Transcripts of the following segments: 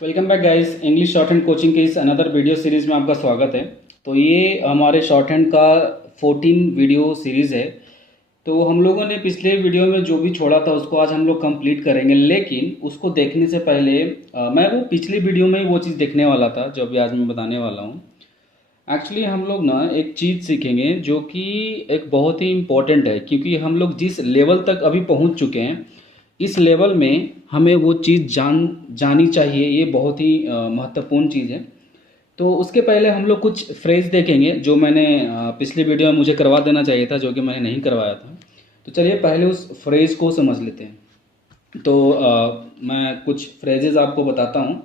Welcome back guys. English short hand coaching के इस another video series में आपका स्वागत है। तो ये हमारे शॉर्ट हैंड का 14 वीडियो सीरीज़ है। तो हम लोगों ने पिछले वीडियो में जो भी छोड़ा था उसको आज हम लोग कंप्लीट करेंगे, लेकिन उसको देखने से पहले मैं वो पिछली वीडियो में ही वो चीज़ देखने वाला था जो अभी आज मैं बताने वाला हूँ। एक्चुअली हम लोग ना एक चीज़ सीखेंगे जो कि एक बहुत ही इम्पोर्टेंट है, क्योंकि हम लोग जिस लेवल तक अभी पहुँच चुके हैं इस लेवल में हमें वो चीज़ जानी चाहिए। ये बहुत ही महत्वपूर्ण चीज़ है। तो उसके पहले हम लोग कुछ फ्रेज देखेंगे जो मैंने पिछली वीडियो में मुझे करवा देना चाहिए था, जो कि मैंने नहीं करवाया था। तो चलिए पहले उस फ्रेज को समझ लेते हैं। तो मैं कुछ फ्रेजेस आपको बताता हूँ।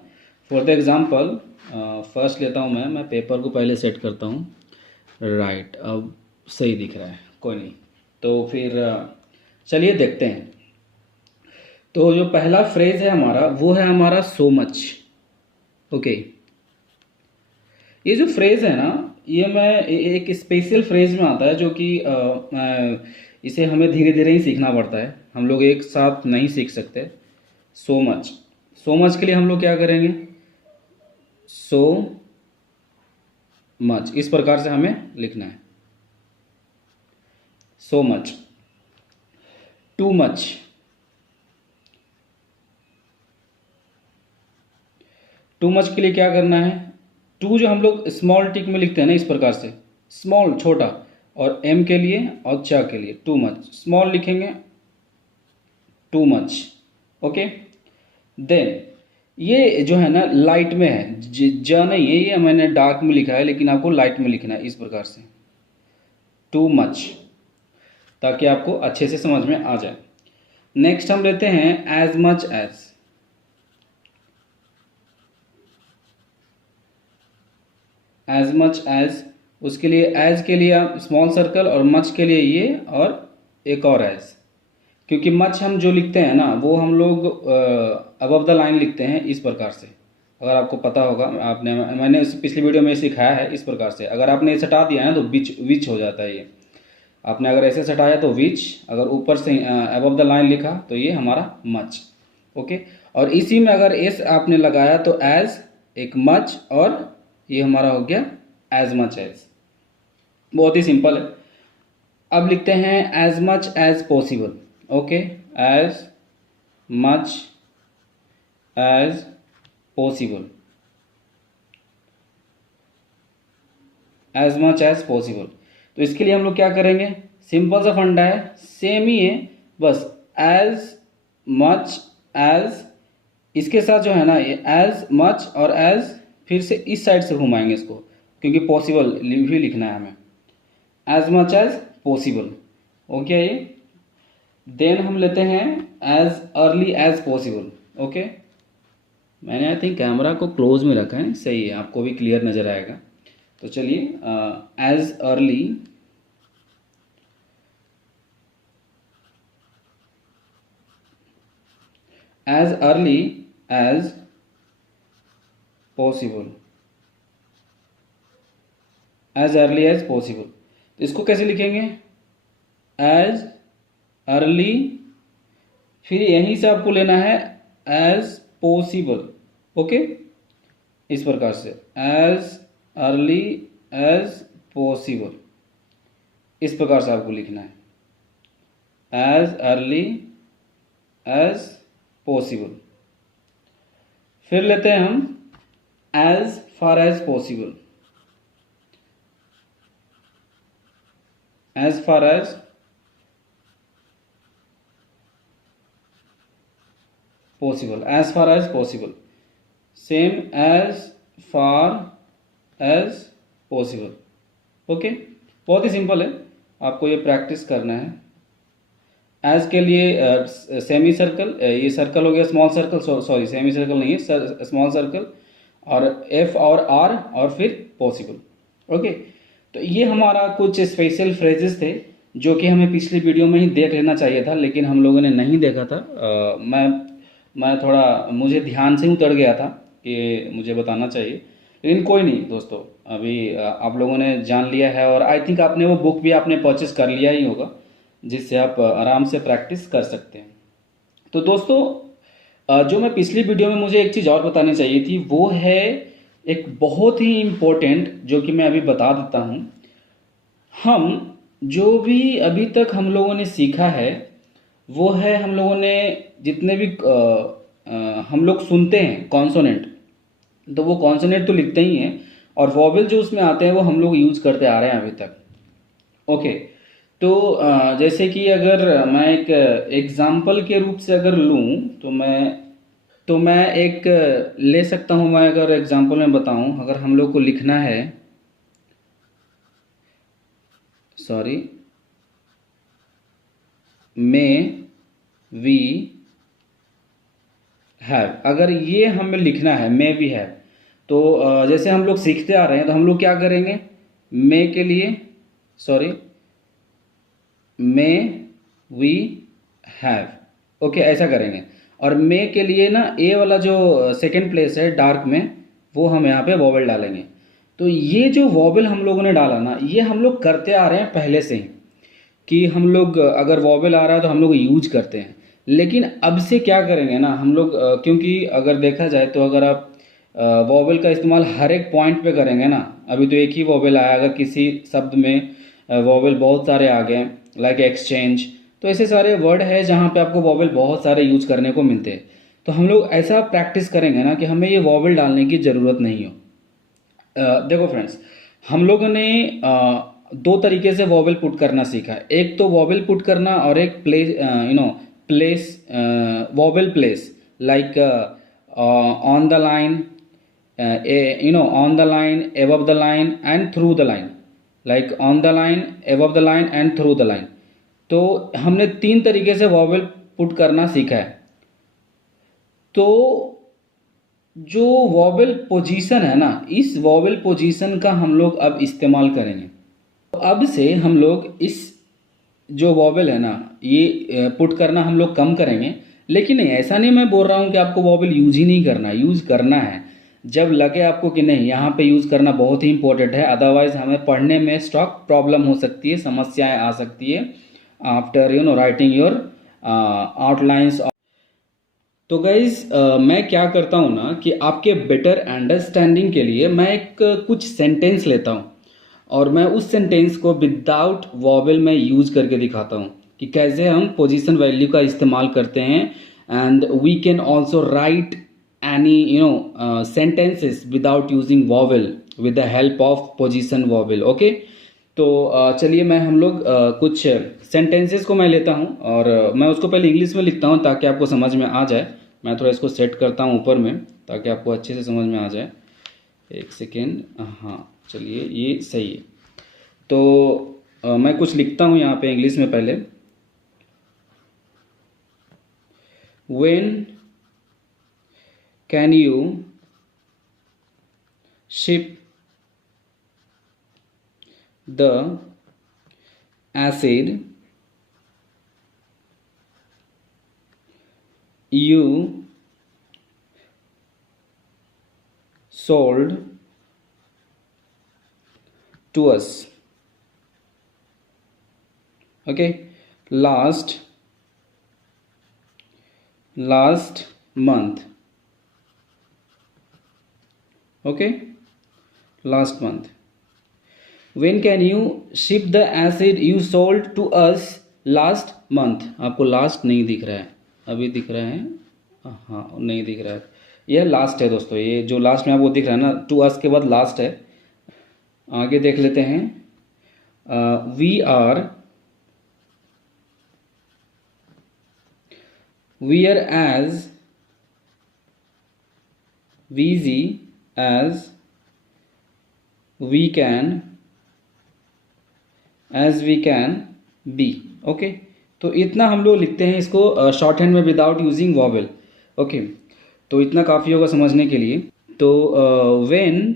फॉर द एग्ज़ाम्पल फर्स्ट लेता हूँ मैं पेपर को पहले सेट करता हूँ। राइट, अब सही दिख रहा है, कोई नहीं। तो फिर चलिए देखते हैं। तो जो पहला फ्रेज है हमारा वो है हमारा सो मच। ओके, ये जो फ्रेज है ना, ये मैं एक स्पेशल फ्रेज में आता है जो कि इसे हमें धीरे धीरे ही सीखना पड़ता है। हम लोग एक साथ नहीं सीख सकते। सो मच, सो मच के लिए हम लोग क्या करेंगे? सो मच इस प्रकार से हमें लिखना है। So much. Too much, too much के लिए क्या करना है? टू जो हम लोग स्मॉल टिक में लिखते हैं ना, इस प्रकार से स्मॉल छोटा, और एम के लिए और चा के लिए टू मच स्मॉल लिखेंगे, टू मच। ओके, देन ये जो है ना लाइट में है, ज नहीं है, ये मैंने डार्क में लिखा है, लेकिन आपको लाइट में लिखना है इस प्रकार से, टू मच, ताकि आपको अच्छे से समझ में आ जाए। नेक्स्ट हम लेते हैं as much as. As much as, उसके लिए एज के लिए आप स्मॉल सर्कल, और मच के लिए ये, और एक और एज। क्योंकि मच हम जो लिखते हैं ना वो हम लोग अबव द लाइन लिखते हैं इस प्रकार से। अगर आपको पता होगा, मैंने इस पिछली वीडियो में सिखाया है इस प्रकार से। अगर आपने इसे हटा दिया है ना तो विच विच हो जाता है। ये आपने अगर ऐसे हटाया तो विच, अगर ऊपर से अबव द लाइन लिखा तो ये हमारा मच। ओके, और इसी में अगर एस आपने लगाया तो एज, एक मच, और ये हमारा हो गया एज मच एज। बहुत ही सिंपल है। अब लिखते हैं as much as possible. Okay, as much as possible, as much as possible. तो इसके लिए हम लोग क्या करेंगे? सिंपल सा फंडा है, सेम ही है, बस एज मच एज, इसके साथ जो है ना ये एज मच और एज, फिर से इस साइड से घुमाएंगे इसको, क्योंकि पॉसिबल भी लिखना है हमें। एज मच एज पॉसिबल हो गया ये। देन हम लेते हैं as early as possible. Okay, मैंने आई थिंक कैमरा को क्लोज में रखा है, सही है, आपको भी क्लियर नज़र आएगा। तो चलिए as early as early as possible, as early as possible. तो इसको कैसे लिखेंगे? एज अर्ली, फिर यहीं से आपको लेना है एज पॉसिबल। ओके, इस प्रकार से एज अर्ली एज पॉसिबल, इस प्रकार से आपको लिखना है, एज अर्ली एज पॉसिबल। फिर लेते हैं हम as far as possible, as far as possible, as far as possible, same as far as possible. Okay, बहुत ही सिंपल है, आपको ये प्रैक्टिस करना है। एज के लिए सेमी सर्कल, ये सर्कल हो गया small circle, sorry semi circle नहीं है, स्मॉल सर्कल, और एफ और आर, और फिर पॉसिबल। ओके, तो ये हमारा कुछ स्पेशल फ्रेजेस थे जो कि हमें पिछली वीडियो में ही देख लेना चाहिए था, लेकिन हम लोगों ने नहीं देखा था। मैं थोड़ा, मुझे ध्यान से उतर गया था कि मुझे बताना चाहिए, लेकिन कोई नहीं दोस्तों, अभी आप लोगों ने जान लिया है, और आई थिंक आपने वो बुक भी आपने परचेस कर लिया ही होगा, जिससे आप आराम से प्रैक्टिस कर सकते हैं। तो दोस्तों जो मैं पिछली वीडियो में मुझे एक चीज़ और बतानी चाहिए थी, वो है एक बहुत ही इम्पोर्टेंट, जो कि मैं अभी बता देता हूँ। हम जो भी अभी तक हम लोगों ने सीखा है, वो है हम लोगों ने जितने भी हम लोग सुनते हैं कॉन्सोनेंट, तो वो कॉन्सोनेंट तो लिखते ही हैं, और वॉवेल जो उसमें आते हैं वो हम लोग यूज करते आ रहे हैं अभी तक। ओके। तो जैसे कि अगर मैं एक एग्जाम्पल के रूप से अगर लूँ, तो मैं एक ले सकता हूँ। मैं अगर एग्जाम्पल में बताऊँ, अगर हम लोग को लिखना है, सॉरी, मे वी हैव, अगर ये हमें लिखना है मे वी हैव, तो जैसे हम लोग सीखते आ रहे हैं, तो हम लोग क्या करेंगे, मे के लिए, sorry, may we have, okay, ऐसा करेंगे। और मे के लिए ना ए वाला जो सेकंड प्लेस है डार्क में, वो हम यहाँ पे वॉवेल डालेंगे। तो ये जो वॉवेल हम लोगों ने डाला ना, ये हम लोग करते आ रहे हैं पहले से ही, कि हम लोग अगर वॉवेल आ रहा है तो हम लोग यूज करते हैं। लेकिन अब से क्या करेंगे ना हम लोग, क्योंकि अगर देखा जाए तो अगर आप वॉवेल का इस्तेमाल हर एक पॉइंट पे करेंगे ना, अभी तो एक ही वॉवेल आया, अगर किसी शब्द में वॉवेल बहुत सारे आ गए, लाइक एक्सचेंज, तो ऐसे सारे वर्ड है जहाँ पे आपको वॉवेल बहुत सारे यूज करने को मिलते हैं। तो हम लोग ऐसा प्रैक्टिस करेंगे ना कि हमें ये वॉवेल डालने की ज़रूरत नहीं हो। देखो फ्रेंड्स, हम लोगों ने दो तरीके से वॉवेल पुट करना सीखा है। एक तो वॉवेल पुट करना, और एक place, place, vowel place, like on the line, on the line, above the line and through the line, like on the line, above the line and through the line. तो हमने तीन तरीके से vowel put करना सीखा है। तो जो वॉवेल पोजीशन है ना, इस वॉवेल पोजीशन का हम लोग अब इस्तेमाल करेंगे। तो अब से हम लोग इस जो वॉवेल है ना, ये पुट करना हम लोग कम करेंगे। लेकिन नहीं, ऐसा नहीं मैं बोल रहा हूँ कि आपको वॉवेल यूज ही नहीं करना, यूज करना है जब लगे आपको कि नहीं यहाँ पे यूज करना बहुत ही इंपॉर्टेंट है, अदरवाइज हमें पढ़ने में स्टॉक प्रॉब्लम हो सकती है, समस्याएं आ सकती है आफ्टर राइटिंग योर आउटलाइंस। तो गाइज, मैं क्या करता हूँ ना कि आपके बेटर अंडरस्टैंडिंग के लिए मैं एक कुछ सेंटेंस लेता हूँ, और मैं उस सेंटेंस को विदाउट वॉवेल में यूज करके दिखाता हूँ कि कैसे हम पोजीशन वैल्यू का इस्तेमाल करते हैं। And we can also write any sentences without using vowel with the help of position vowel. Okay. तो चलिए, मैं हम लोग कुछ सेंटेंसेस को मैं लेता हूँ, और मैं उसको पहले इंग्लिश में लिखता हूँ ताकि आपको समझ में आ जाए। मैं थोड़ा इसको सेट करता हूँ ऊपर में ताकि आपको अच्छे से समझ में आ जाए। एक सेकेंड, हाँ, चलिए, ये सही है। तो मैं कुछ लिखता हूँ यहाँ पे इंग्लिश में पहले। When can you ship the acid you sold to us, okay, last month, okay, last month. When can you ship the acid you sold to us last month? आपको लास्ट नहीं दिख रहा है, अभी दिख रहा है, हाँ, नहीं दिख रहा है, यह लास्ट है दोस्तों। ये जो लास्ट में आपको दिख रहा है ना, टू अस के बाद लास्ट है। आगे देख लेते हैं। We are as busy as we can be, okay. तो इतना हम लोग लिखते हैं इसको शॉर्ट हैंड में विदाउट यूजिंग वॉवेल। ओके, तो इतना काफ़ी होगा समझने के लिए। तो when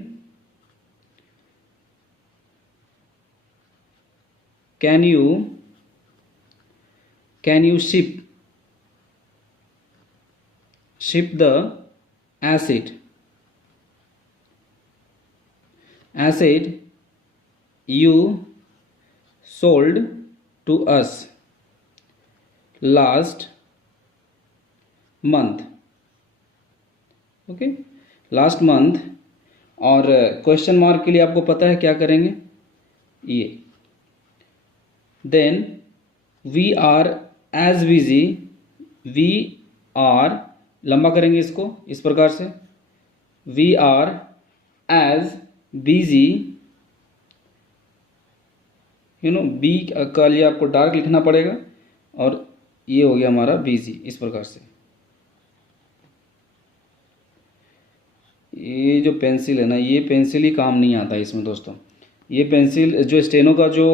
can you ship the acid you sold to us last month, okay, last month. और क्वेश्चन मार्क के लिए आपको पता है क्या करेंगे, ये then we are as busy, we are लंबा करेंगे इसको इस प्रकार से, we are as busy, you know B का लिए आपको डार्क लिखना पड़ेगा, और ये हो गया हमारा बिजी इस प्रकार से। ये जो पेंसिल है ना, ये पेंसिल ही काम नहीं आता इसमें दोस्तों। ये पेंसिल जो स्टेनो का जो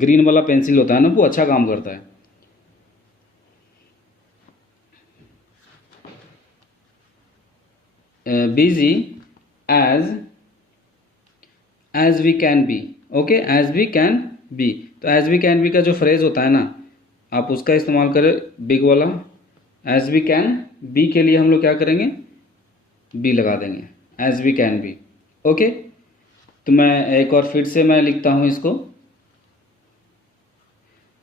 ग्रीन वाला पेंसिल होता है ना, वो अच्छा काम करता है। Busy as we can be, okay, as we can be. तो एज वी कैन बी का जो फ्रेज होता है ना, आप उसका इस्तेमाल करें, बिग वाला। एज वी कैन बी के लिए हम लोग क्या करेंगे, बी लगा देंगे, as we can be. Okay, तो मैं एक और फिर से मैं लिखता हूँ इसको,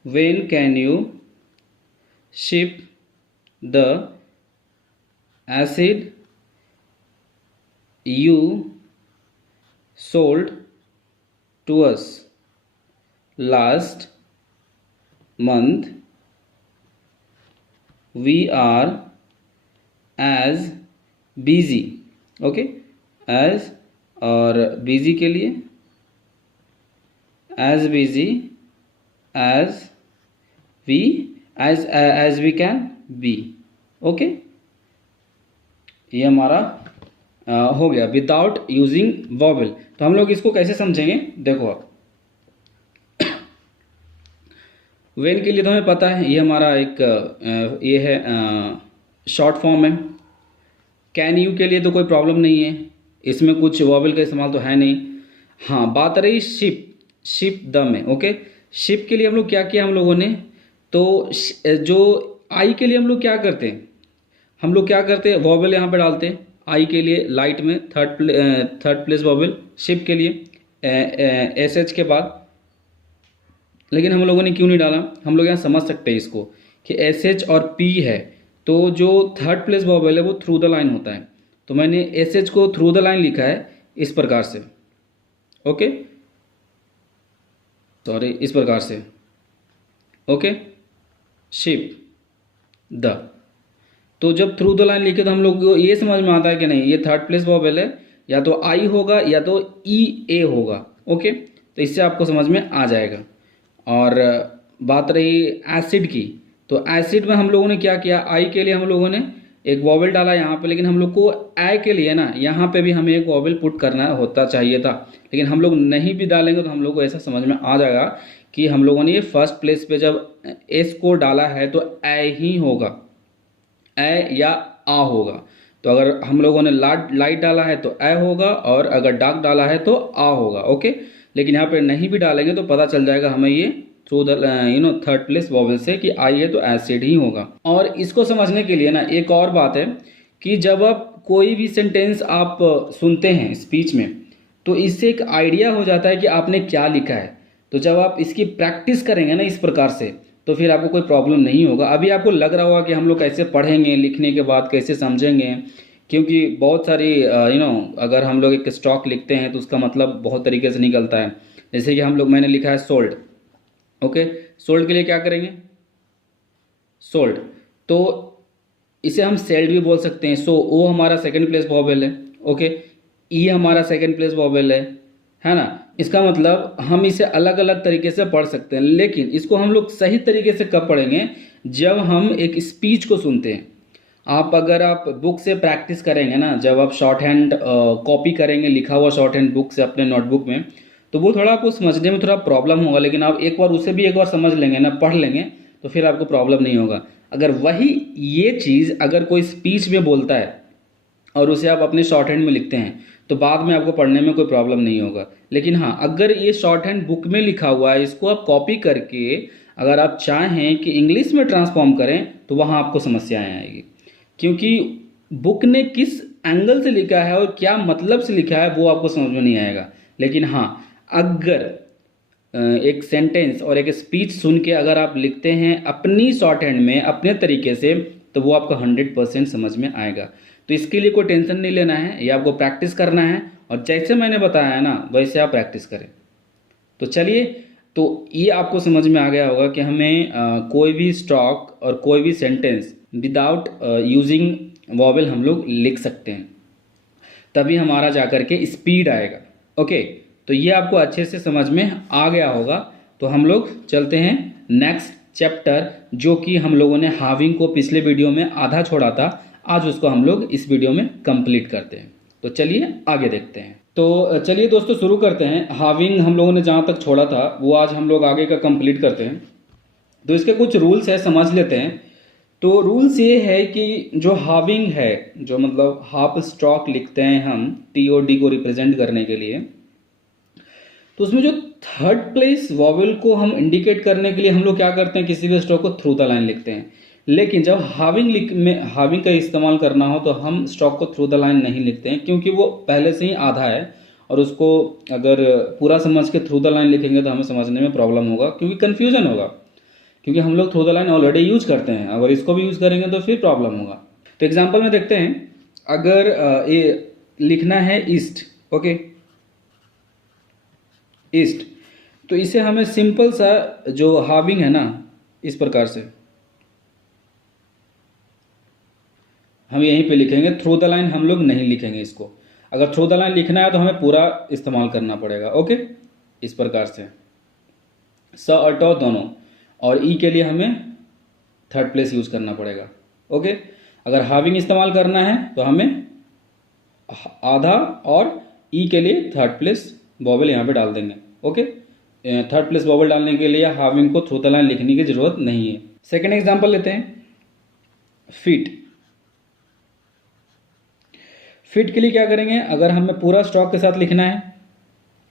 when can you ship the acid you sold to us last month, we are as busy, okay, as और busy के लिए as busy as we can be, okay। ये हमारा हो गया विदाउट यूजिंग वॉवेल। तो हम लोग इसको कैसे समझेंगे, देखो आप, वेन के लिए तो हमें पता है, ये हमारा एक ये है शॉर्ट फॉर्म है। कैन यू के लिए तो कोई प्रॉब्लम नहीं है, इसमें कुछ वॉवेल का इस्तेमाल तो है नहीं। हाँ, बात रही शिप द में, ओके। शिप के लिए हम लोग क्या किया हम लोगों ने, तो जो आई के लिए हम लोग क्या करते हैं, हम लोग क्या करते हैं, वॉवेल यहाँ पे डालते हैं। आई के लिए लाइट में थर्ड प्लेस वॉवेल, शिप के लिए एस एच के बाद। लेकिन हम लोगों ने क्यों नहीं डाला, हम लोग यहाँ समझ सकते हैं इसको कि एस एच और पी है, तो जो थर्ड प्लेस वॉवेल है वो थ्रू द लाइन होता है। तो मैंने एस एच को थ्रू द लाइन लिखा है इस प्रकार से, ओके, सॉरी, इस प्रकार से, ओके, शिप द। तो जब थ्रू द लाइन लिखे तो हम लोग को ये समझ में आता है कि नहीं, ये थर्ड प्लेस वॉवेल है, या तो आई होगा या तो ई ए होगा, ओके। तो इससे आपको समझ में आ जाएगा। और बात रही एसिड की, तो एसिड में हम लोगों ने क्या किया, आई के लिए हम लोगों ने एक वॉवेल डाला यहाँ पे, लेकिन हम लोग को ए के लिए ना यहाँ पे भी हमें एक वॉवेल पुट करना होता चाहिए था, लेकिन हम लोग नहीं भी डालेंगे तो हम लोग को ऐसा समझ में आ जाएगा कि हम लोगों ने ये फर्स्ट प्लेस पे जब एस को डाला है तो ए ही होगा, ए या आ होगा। तो अगर हम लोगों ने लाइट डाला है तो ए होगा, और अगर डार्क डाला है तो आ होगा, ओके। लेकिन यहाँ पे नहीं भी डालेंगे तो पता चल जाएगा हमें ये through the third place vowel से कि आई है तो एसिड ही होगा। और इसको समझने के लिए ना एक और बात है कि जब आप कोई भी सेंटेंस आप सुनते हैं स्पीच में, तो इससे एक आइडिया हो जाता है कि आपने क्या लिखा है। तो जब आप इसकी प्रैक्टिस करेंगे ना इस प्रकार से, तो फिर आपको कोई प्रॉब्लम नहीं होगा। अभी आपको लग रहा होगा कि हम लोग कैसे पढ़ेंगे, लिखने के बाद कैसे समझेंगे, क्योंकि बहुत सारी अगर हम लोग एक स्टॉक लिखते हैं तो उसका मतलब बहुत तरीके से निकलता है। जैसे कि हम लोग, मैंने लिखा है सोल्ड, ओके, सोल्ड के लिए क्या करेंगे, सोल्ड, तो इसे हम सेल्ड भी बोल सकते हैं। सो ओ हमारा सेकंड प्लेस वॉवेल है, ओके, ई हमारा सेकंड प्लेस वॉवेल है ना। इसका मतलब हम इसे अलग अलग तरीके से पढ़ सकते हैं, लेकिन इसको हम लोग सही तरीके से कब पढ़ेंगे, जब हम एक स्पीच को सुनते हैं। अगर आप बुक से प्रैक्टिस करेंगे ना, जब आप शॉर्ट हैंड कॉपी करेंगे लिखा हुआ शॉर्ट हैंड बुक से अपने नोटबुक में, तो वो थोड़ा आपको समझने में थोड़ा प्रॉब्लम होगा। लेकिन आप एक बार उसे भी एक बार समझ लेंगे ना, पढ़ लेंगे, तो फिर आपको प्रॉब्लम नहीं होगा। अगर वही ये चीज़ अगर कोई स्पीच में बोलता है और उसे आप अपने शॉर्ट हैंड में लिखते हैं, तो बाद में आपको पढ़ने में कोई प्रॉब्लम नहीं होगा। लेकिन हाँ, अगर ये शॉर्ट हैंड बुक में लिखा हुआ है, इसको आप कॉपी करके अगर आप चाहें कि इंग्लिश में ट्रांसफॉर्म करें, तो वहाँ आपको समस्याएं आएगी, क्योंकि बुक ने किस एंगल से लिखा है और क्या मतलब से लिखा है वो आपको समझ में नहीं आएगा। लेकिन हाँ, अगर एक सेंटेंस और एक स्पीच सुन के अगर आप लिखते हैं अपनी शॉर्ट हैंड में अपने तरीके से, तो वो आपको 100% समझ में आएगा। तो इसके लिए कोई टेंशन नहीं लेना है, ये आपको प्रैक्टिस करना है और जैसे मैंने बताया है ना वैसे आप प्रैक्टिस करें। तो चलिए, तो ये आपको समझ में आ गया होगा कि हमें कोई भी स्टॉक और कोई भी सेंटेंस विदाउट यूजिंग वॉवेल हम लोग लिख सकते हैं, तभी हमारा जाकर के स्पीड आएगा। ओके, तो ये आपको अच्छे से समझ में आ गया होगा। तो हम लोग चलते हैं नेक्स्ट चैप्टर, जो कि हम लोगों ने हाविंग को पिछले वीडियो में आधा छोड़ा था, आज उसको हम लोग इस वीडियो में कंप्लीट करते हैं। तो चलिए आगे देखते हैं। तो चलिए दोस्तों शुरू करते हैं। हाविंग हम लोगों ने जहाँ तक छोड़ा था वो आज हम लोग आगे का कंप्लीट करते हैं। तो इसके कुछ रूल्स है, समझ लेते हैं। तो रूल्स ये है कि जो हाविंग है, जो मतलब हाफ स्टॉक लिखते हैं हम TOD को रिप्रेजेंट करने के लिए, तो उसमें जो थर्ड प्लेस वॉवेल को हम इंडिकेट करने के लिए हम लोग क्या करते हैं, किसी भी स्टॉक को थ्रू द लाइन लिखते हैं। लेकिन जब हाविंग का इस्तेमाल करना हो तो हम स्टॉक को थ्रू द लाइन नहीं लिखते हैं, क्योंकि वो पहले से ही आधा है और उसको अगर पूरा समझ के थ्रू द लाइन लिखेंगे तो हमें समझने में प्रॉब्लम होगा, क्योंकि कन्फ्यूजन होगा, क्योंकि हम लोग through the line already use करते हैं। अगर इसको भी यूज करेंगे तो फिर प्रॉब्लम होगा। तो एग्जाम्पल में देखते हैं, अगर ये लिखना है ईस्ट, ओके, ईस्ट, तो इसे हमें सिंपल सा जो हाविंग है ना, इस प्रकार से हम यहीं पे लिखेंगे। थ्रू द लाइन हम लोग नहीं लिखेंगे इसको। अगर थ्रू द लाइन लिखना है तो हमें पूरा इस्तेमाल करना पड़ेगा। ओके, इस प्रकार से स और ट दोनों, और ई के लिए हमें थर्ड प्लेस यूज करना पड़ेगा। ओके, अगर हाविंग इस्तेमाल करना है तो हमें आधा और ई के लिए थर्ड प्लेस वॉवेल यहाँ पे डाल देंगे। ओके, थर्ड प्लेस वॉवेल डालने के लिए हाविंग को थ्रू द लाइन लिखने की जरूरत नहीं है। सेकेंड एग्जाम्पल लेते हैं, फिट। फिट के लिए क्या करेंगे, अगर हमें पूरा स्टॉक के साथ लिखना है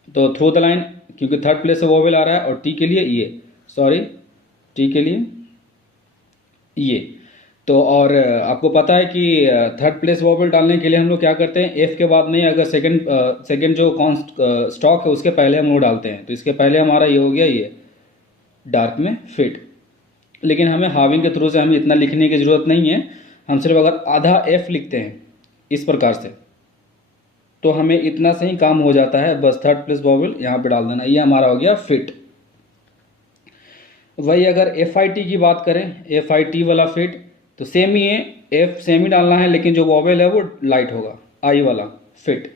तो थ्रू द लाइन, क्योंकि थर्ड प्लेस से वॉवेल आ रहा है, और टी के लिए ये, सॉरी, टी के लिए ये। तो और आपको पता है कि थर्ड प्लेस वॉवेल डालने के लिए हम लोग क्या करते हैं, एफ के बाद नहीं, अगर सेकंड जो स्टॉक है उसके पहले हम लोग डालते हैं। तो इसके पहले हमारा ये हो गया, ये डार्क में फिट। लेकिन हमें हाविंग के थ्रू से हमें इतना लिखने की जरूरत नहीं है। हम सिर्फ अगर आधा एफ लिखते हैं इस प्रकार से तो हमें इतना से ही काम हो जाता है। बस थर्ड प्लेस वॉवेल यहाँ पे डाल देना, ये हमारा हो गया फिट। वही अगर FIT की बात करें, FIT वाला फिट, तो सेम ही है, एफ सेम ही डालना है, लेकिन जो वॉवेल है वो लाइट होगा, आई वाला फिट।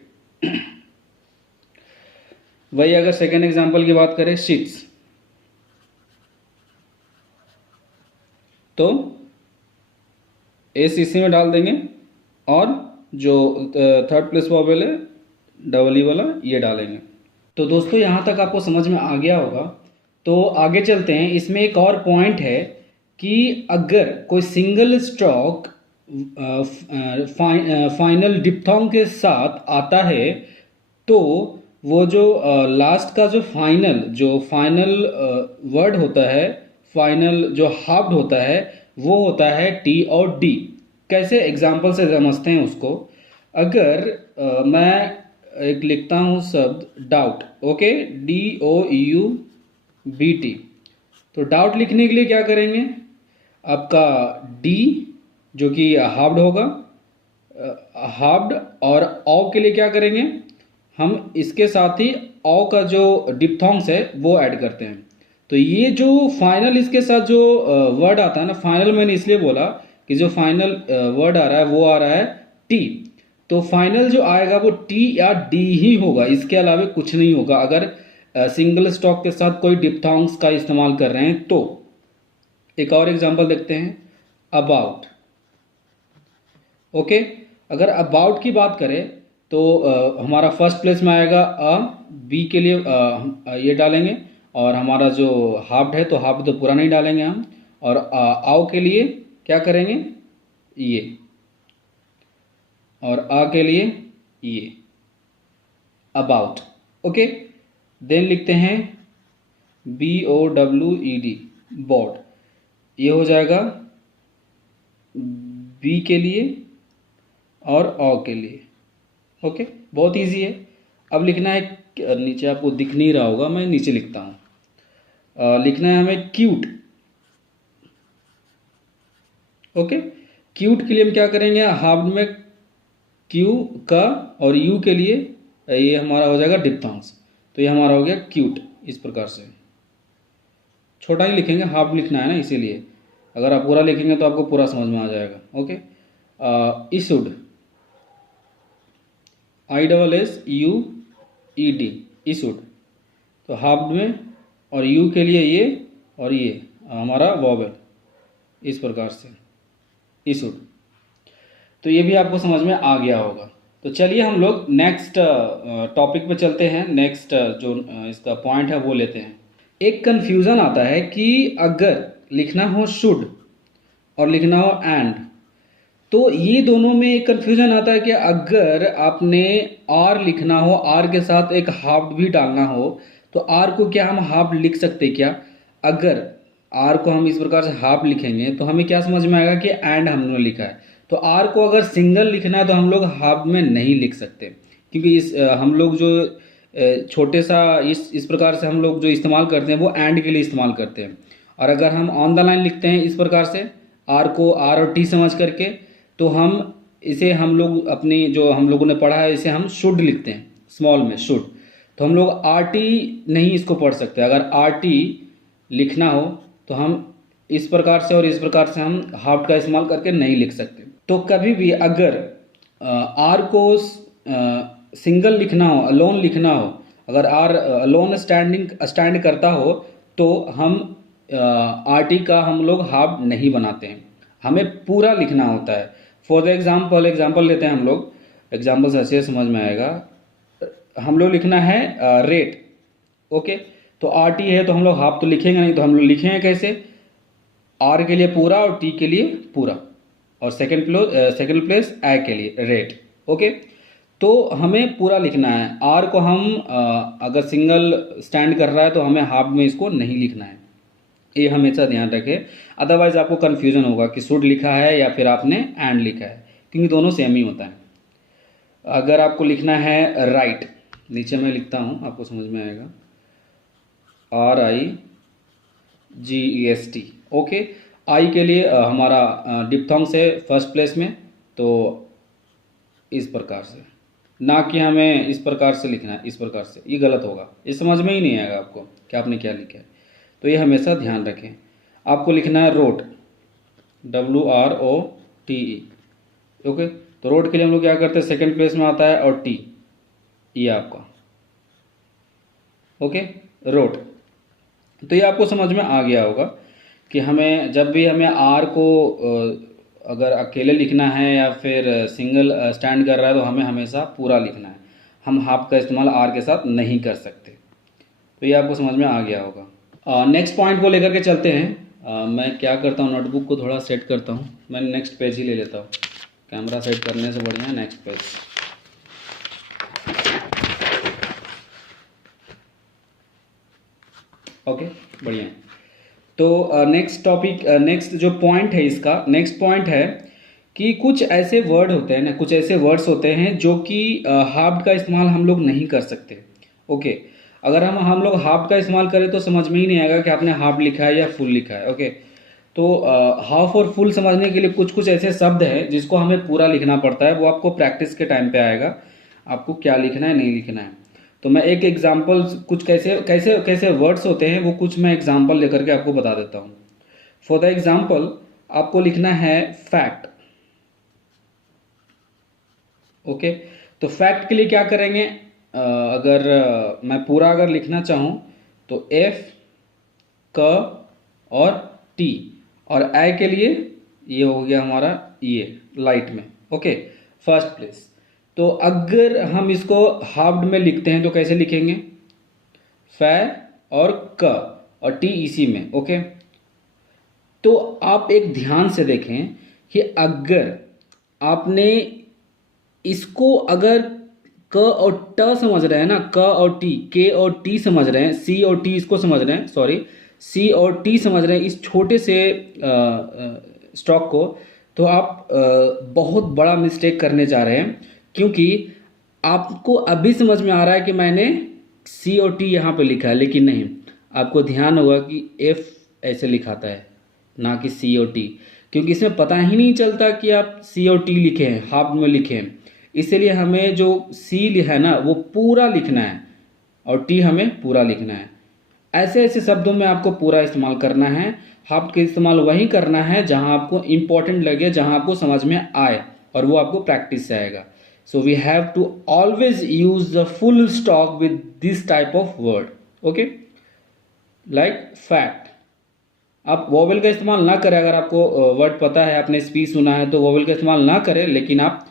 वही अगर सेकेंड एग्जांपल की बात करें, शीट्स, तो ACC में डाल देंगे, और जो थर्ड प्लेस वॉवेल है डबल ई वाला, ये डालेंगे। तो दोस्तों यहाँ तक आपको समझ में आ गया होगा। तो आगे चलते हैं। इसमें एक और पॉइंट है कि अगर कोई सिंगल स्ट्रोक फाइनल डिप्थोंग के साथ आता है तो वो जो लास्ट का जो फाइनल वर्ड होता है, फाइनल जो हाफ्ड होता है, वो होता है T और D। कैसे, एग्जाम्पल से समझते हैं उसको। अगर मैं एक लिखता हूँ शब्द डाउट, ओके, DOUBT, तो डाउट लिखने के लिए क्या करेंगे, आपका D जो कि हाफ्ड होगा, हाफ्ड, और औ के लिए क्या करेंगे, हम इसके साथ ही औ का जो डिप्थोंग्स है वो ऐड करते हैं। तो ये जो फाइनल इसके साथ जो वर्ड आता है ना, फाइनल मैंने इसलिए बोला कि जो फाइनल वर्ड आ रहा है वो आ रहा है टी। तो फाइनल जो आएगा वो टी या डी ही होगा, इसके अलावा कुछ नहीं होगा अगर सिंगल स्टॉक के साथ कोई डिप्थोंग्स का इस्तेमाल कर रहे हैं तो। एक और एग्जांपल देखते हैं, अबाउट। ओके, अगर अबाउट की बात करें तो हमारा फर्स्ट प्लेस में आएगा बी के लिए ये डालेंगे, और हमारा जो हाफ्ड है तो हाफ्ड तो पूरा नहीं डालेंगे हम, और आओ के लिए क्या करेंगे, ये, और आ के लिए ये, अबाउट। ओके, देन लिखते हैं BOWED, बोर्ड, ये हो जाएगा बी के लिए और औ के लिए। ओके, बहुत इजी है। अब लिखना है, नीचे आपको दिख नहीं रहा होगा, मैं नीचे लिखता हूँ, लिखना है हमें क्यूट। ओके, क्यूट के लिए हम क्या करेंगे, हाफ्ड में क्यू का, और यू के लिए ये हमारा हो जाएगा डिप्थॉन्ग्स। तो ये हमारा हो गया क्यूट। इस प्रकार से छोटा ही लिखेंगे, हाफ लिखना है ना, इसीलिए। अगर आप पूरा लिखेंगे तो आपको पूरा समझ में आ जाएगा। Okay, issued, ISSUED, issued. तो हाफ में, और यू के लिए ये, और ये हमारा वॉवेल, इस प्रकार से इशूड। तो ये भी आपको समझ में आ गया होगा। तो चलिए हम लोग नेक्स्ट टॉपिक पे चलते हैं। नेक्स्ट जो इसका पॉइंट है वो लेते हैं। एक कन्फ्यूज़न आता है कि अगर लिखना हो शुड और लिखना हो एंड, तो ये दोनों में एक कन्फ्यूज़न आता है कि अगर आपने आर लिखना हो, आर के साथ एक हाफ भी डालना हो, तो आर को क्या हम हाफ लिख सकते क्या? अगर आर को हम इस प्रकार से हाफ लिखेंगे तो हमें क्या समझ में आएगा कि एंड हमने लिखा है। तो आर को अगर सिंगल लिखना है तो हम लोग हाफ में नहीं लिख सकते, क्योंकि इस हम लोग जो छोटे सा इस प्रकार से हम लोग जो इस्तेमाल करते हैं वो एंड के लिए इस्तेमाल करते हैं। और अगर हम ऑन द लाइन लिखते हैं इस प्रकार से, आर को आर और टी समझ करके, तो हम इसे, हम लोग अपनी जो हम लोगों ने पढ़ा है इसे हम शुड लिखते हैं, स्मॉल में शुड। तो हम लोग आर टी नहीं इसको पढ़ सकते। अगर आर टी लिखना हो तो हम इस प्रकार से और इस प्रकार से हम हाफ का इस्तेमाल करके नहीं लिख सकते। तो कभी भी अगर आर को सिंगल लिखना हो, अलोन लिखना हो, अगर आर अलोन स्टैंड करता हो, तो हम आर टी का हम लोग हाफ नहीं बनाते हैं, हमें पूरा लिखना होता है। फॉर द एग्जाम्पल लेते हैं हम लोग। एग्जाम्पल से ऐसे समझ में आएगा। हम लोग लिखना है रेट। ओके, तो आर टी है तो हम लोग हाफ तो लिखेंगे नहीं, तो हम लोग लिखेंगे कैसे? आर के लिए पूरा और टी के लिए पूरा, और सेकंड प्लेस आई के लिए रेट। ओके, तो हमें पूरा लिखना है। आर को हम अगर सिंगल स्टैंड कर रहा है तो हमें हाफ में इसको नहीं लिखना है, ये हमेशा ध्यान रखें। अदरवाइज आपको कन्फ्यूजन होगा कि शुड लिखा है या फिर आपने एंड लिखा है, क्योंकि दोनों सेम ही होता है। अगर आपको लिखना है राइट, नीचे मैं लिखता हूँ आपको समझ में आएगा, RIGEST। ओके, आई के लिए हमारा डिप्थोंग से फर्स्ट प्लेस में, तो इस प्रकार से, ना कि हमें इस प्रकार से लिखना है, इस प्रकार से, ये गलत होगा, ये समझ में ही नहीं आएगा आपको कि आपने क्या लिखा है। तो ये हमेशा ध्यान रखें। आपको लिखना है रोट, WROTE। ओके, तो रोट के लिए हम लोग क्या करते हैं, सेकंड प्लेस में आता है और टी, ये आपका। Okay, wrote. तो ये आपको समझ में आ गया होगा कि हमें जब भी हमें आर को अगर अकेले लिखना है या फिर सिंगल स्टैंड कर रहा है तो हमें हमेशा पूरा लिखना है, हम हाफ का इस्तेमाल आर के साथ नहीं कर सकते। तो ये आपको समझ में आ गया होगा। नेक्स्ट पॉइंट को लेकर के चलते हैं। मैं क्या करता हूँ, नोटबुक को थोड़ा सेट करता हूँ, मैं नेक्स्ट पेज ही ले लेता हूँ, कैमरा सेट करने से बढ़िया नेक्स्ट पेज। ओके, बढ़िया। तो नेक्स्ट टॉपिक, नेक्स्ट जो पॉइंट है इसका, नेक्स्ट पॉइंट है कि कुछ ऐसे वर्ड होते हैं ना, कुछ ऐसे वर्ड्स होते हैं जो कि हाफ का इस्तेमाल हम लोग नहीं कर सकते। ओके, अगर हम लोग हाफ का इस्तेमाल करें तो समझ में ही नहीं आएगा कि आपने हाफ लिखा है या फुल लिखा है। ओके, तो हाफ और फुल समझने के लिए कुछ कुछ ऐसे शब्द हैं जिसको हमें पूरा लिखना पड़ता है। वो आपको प्रैक्टिस के टाइम पे आएगा, आपको क्या लिखना है नहीं लिखना है। तो मैं एक एग्जाम्पल, कुछ कैसे कैसे कैसे वर्ड्स होते हैं वो कुछ मैं एग्जाम्पल लेकर के आपको बता देता हूँ। फॉर द एग्जाम्पल आपको लिखना है फैक्ट। ओके, तो फैक्ट के लिए क्या करेंगे, अगर मैं पूरा अगर लिखना चाहूँ तो F, क और T, और आई के लिए ये हो गया हमारा ये लाइट में। Okay, first place. तो अगर हम इसको हाफ्ड में लिखते हैं तो कैसे लिखेंगे, फै और क और टी इसी में। ओके, तो आप एक ध्यान से देखें कि अगर आपने इसको अगर क और ट समझ रहे हैं ना, क और टी, के और टी समझ रहे हैं, सी और टी इसको समझ रहे हैं, सॉरी सी और टी समझ रहे हैं इस छोटे से स्ट्रोक को, तो आप बहुत बड़ा मिस्टेक करने जा रहे हैं। क्योंकि आपको अभी समझ में आ रहा है कि मैंने सी और टी यहाँ पे लिखा है, लेकिन नहीं, आपको ध्यान होगा कि एफ ऐसे लिखाता है ना कि सी और टी, क्योंकि इसमें पता ही नहीं चलता कि आप सी और टी लिखे हैं, हाफ में लिखे हैं। इसीलिए हमें जो सी है ना वो पूरा लिखना है और टी हमें पूरा लिखना है। ऐसे ऐसे शब्दों में आपको पूरा इस्तेमाल करना है। आपको इस्तेमाल वही करना है जहां आपको इंपॉर्टेंट लगे, जहां आपको समझ में आए, और वो आपको प्रैक्टिस से आएगा। So we have to always use the full stop with this type of word. Okay, like fact. आप वोवेल का इस्तेमाल ना करें, अगर आपको वर्ड पता है, आपने स्पीच सुना है, तो वोवेल का इस्तेमाल ना करें, लेकिन आप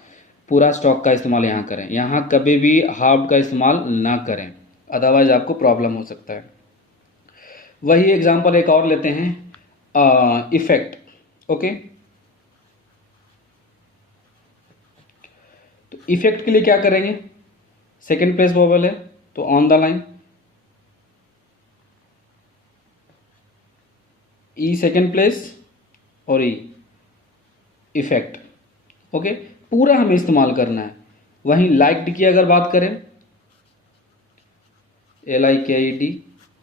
पूरा स्टॉक का इस्तेमाल यहाँ करें। यहाँ कभी भी हार्ड का इस्तेमाल ना करें, अदरवाइज आपको प्रॉब्लम हो सकता है। वही एग्जांपल एक और लेते हैं, इफेक्ट। ओके, तो इफेक्ट के लिए क्या करेंगे, सेकेंड प्लेस वोवेल है तो on the line, E second place और ई इफेक्ट। ओके, पूरा हमें इस्तेमाल करना है। वहीं लाइक्ड की अगर बात करें, LIKED।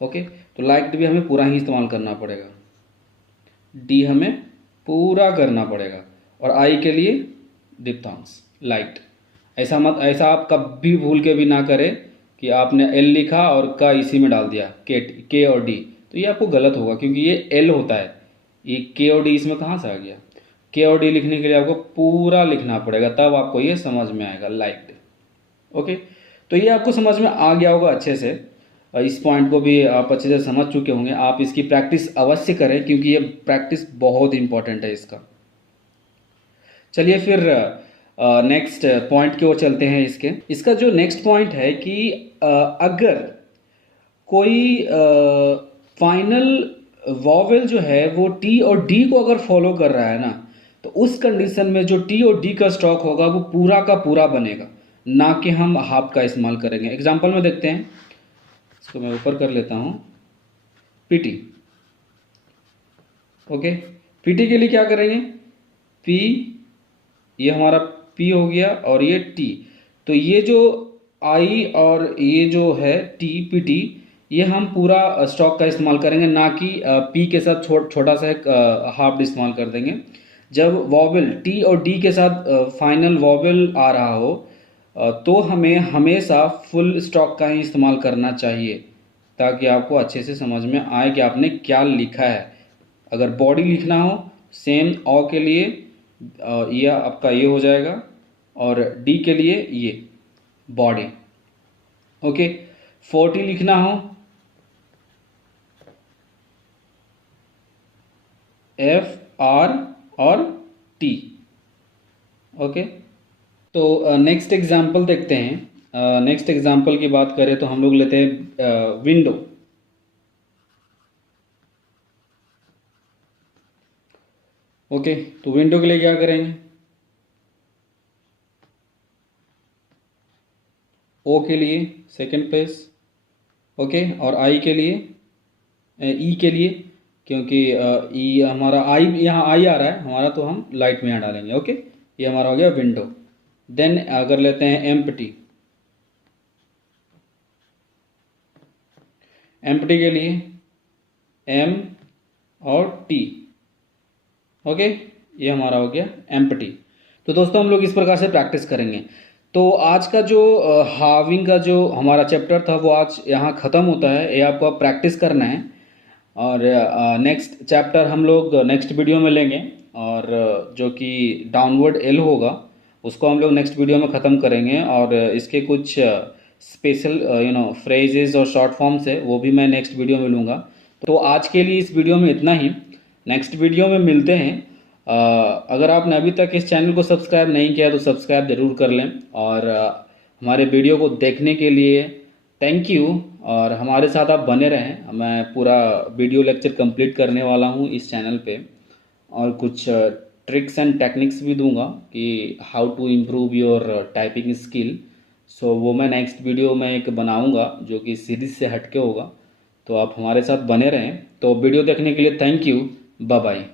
ओके, तो लाइक्ड भी हमें पूरा ही इस्तेमाल करना पड़ेगा, डी हमें पूरा करना पड़ेगा, और आई के लिए डिप्थॉन्ग्स लाइट। ऐसा आप कभी भूल के भी ना करें कि आपने एल लिखा और का इसी में डाल दिया, के और डी, तो ये आपको गलत होगा, क्योंकि ये एल होता है, ये के और डी इसमें कहाँ से आ गया। के और डी लिखने के लिए आपको पूरा लिखना पड़ेगा, तब आपको ये समझ में आएगा, लाइक्ड। ओके, तो ये आपको समझ में आ गया होगा अच्छे से। इस पॉइंट को भी आप अच्छे से समझ चुके होंगे। आप इसकी प्रैक्टिस अवश्य करें, क्योंकि ये प्रैक्टिस बहुत इंपॉर्टेंट है इसका। चलिए फिर नेक्स्ट पॉइंट की ओर चलते हैं। इसका जो नेक्स्ट पॉइंट है कि अगर कोई फाइनल वॉवेल जो है वो टी और डी को अगर फॉलो कर रहा है ना, तो उस कंडीशन में जो टी और डी का स्टॉक होगा वो पूरा का पूरा बनेगा, ना कि हम हाफ का इस्तेमाल करेंगे। एग्जांपल में देखते हैं, इसको मैं ऊपर कर लेता हूँ, पीटी। ओके, पीटी के लिए क्या करेंगे, पी, ये हमारा पी हो गया और ये टी, तो ये जो आई और ये जो है टी, पीटी, ये हम पूरा स्टॉक का इस्तेमाल करेंगे, ना कि पी के साथ छोटा सा एक हाफ इस्तेमाल कर देंगे। जब वॉवेल टी और डी के साथ फाइनल वॉवेल आ रहा हो तो हमें हमेशा फुल स्टॉक का ही इस्तेमाल करना चाहिए, ताकि आपको अच्छे से समझ में आए कि आपने क्या लिखा है। अगर बॉडी लिखना हो, सेम ऑ के लिए ये आपका ये हो जाएगा, और डी के लिए ये बॉडी। ओके, 40 लिखना हो, एफ, आर और टी। ओके, तो नेक्स्ट एग्जाम्पल देखते हैं। नेक्स्ट एग्जाम्पल की बात करें तो हम लोग लेते हैं विंडो। ओके, तो विंडो के लिए क्या करेंगे, ओ के लिए सेकेंड प्लेस। ओके, और आई के लिए, ई के लिए, क्योंकि ई हमारा आई, यहाँ आई आ रहा है हमारा, तो हम लाइट में यहाँ डालेंगे। ओके, ये हमारा हो गया विंडो। देन अगर लेते हैं एम्प्टी, एम्प्टी के लिए एम और टी। ओके, ये हमारा हो गया एम्प्टी। तो दोस्तों हम लोग इस प्रकार से प्रैक्टिस करेंगे। तो आज का जो हाविंग का जो हमारा चैप्टर था वो आज यहाँ ख़त्म होता है। ये आपको अब प्रैक्टिस करना है, और नेक्स्ट चैप्टर हम लोग नेक्स्ट वीडियो में लेंगे, और जो कि डाउनवर्ड एल होगा उसको हम लोग नेक्स्ट वीडियो में ख़त्म करेंगे। और इसके कुछ स्पेशल फ्रेजेस और शॉर्ट फॉर्म्स है, वो भी मैं नेक्स्ट वीडियो में लूँगा। तो आज के लिए इस वीडियो में इतना ही, नेक्स्ट वीडियो में मिलते हैं। अगर आपने अभी तक इस चैनल को सब्सक्राइब नहीं किया तो सब्सक्राइब ज़रूर कर लें, और हमारे वीडियो को देखने के लिए थैंक यू, और हमारे साथ आप बने रहें। मैं पूरा वीडियो लेक्चर कंप्लीट करने वाला हूँ इस चैनल पे, और कुछ ट्रिक्स एंड टेक्निक्स भी दूंगा कि how to improve your typing skill. So वो मैं नेक्स्ट वीडियो में एक बनाऊंगा जो कि सीरीज से हटके होगा, तो आप हमारे साथ बने रहें। तो वीडियो देखने के लिए थैंक यू, बाय बाय।